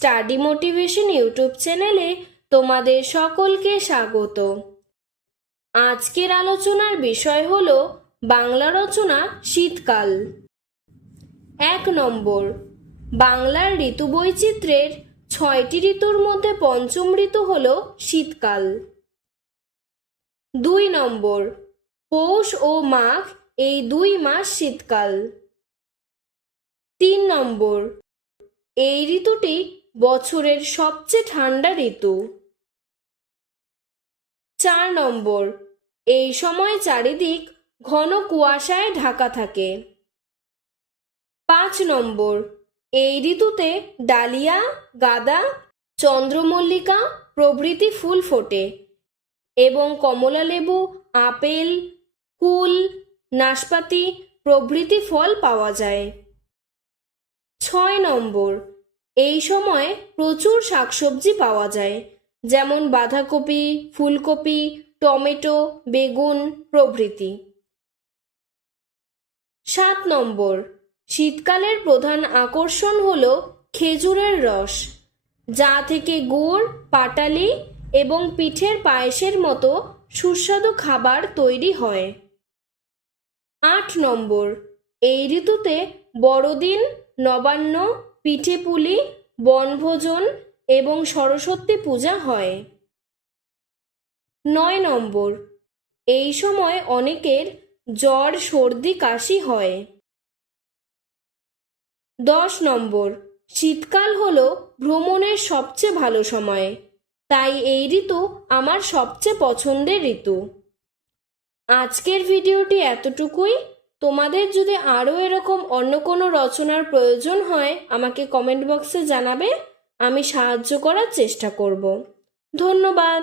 Study motivation YouTube চ্যানেলে তোমাদের সকলকে স্বাগত। আজকের আলোচনার বিষয় হল বাংলা রচনা শীতকাল। এক নম্বর, বাংলার ঋতু বৈচিত্র্যের ছয়টি ঋতুর মধ্যে পঞ্চম ঋতু হল শীতকাল। দুই নম্বর, পৌষ ও মাঘ এই দুই মাস শীতকাল। তিন নম্বর এই ঋতুটি বছরের সবচেয়ে ঠান্ডা ঋতু। চার নম্বর, এই সময় চারিদিক ঘন কুয়াশায় ঢাকা থাকে। পাঁচ নম্বর, এই ঋতুতে ডালিয়া, গাঁদা, চন্দ্রমল্লিকা প্রভৃতি ফুল ফোটে এবং কমলালেবু, আপেল, কুল, নাশপাতি প্রভৃতি ফল পাওয়া যায়। ছয় নম্বর। এই সময় প্রচুর শাকসবজি পাওয়া যায়, যেমন বাঁধাকপি, ফুলকপি, টমেটো, বেগুন প্রভৃতি। সাত নম্বর। শীতকালের প্রধান আকর্ষণ হল খেজুরের রস, যা থেকে গুড়, পাটালি এবং পিঠের পায়েসের মতো সুস্বাদু খাবার তৈরি হয়। আট নম্বর। এই ঋতুতে বড়দিন নবান্ন, পিঠে পুলি, বনভোজন এবং সরস্বতী পূজা হয়। নয় নম্বর, এই সময় অনেকের জ্বর, সর্দি, কাশি হয়। দশ নম্বর, শীতকাল হল ভ্রমণের সবচেয়ে ভালো সময়। তাই এই ঋতু আমার সবচেয়ে পছন্দের ঋতু। আজকের ভিডিওটি এতটুকুই। তোমাদের যদি আরও এরকম অন্য কোনো রচনার প্রয়োজন হয়, আমাকে কমেন্ট বক্সে জানাবে। আমি সাহায্য করার চেষ্টা করব। ধন্যবাদ।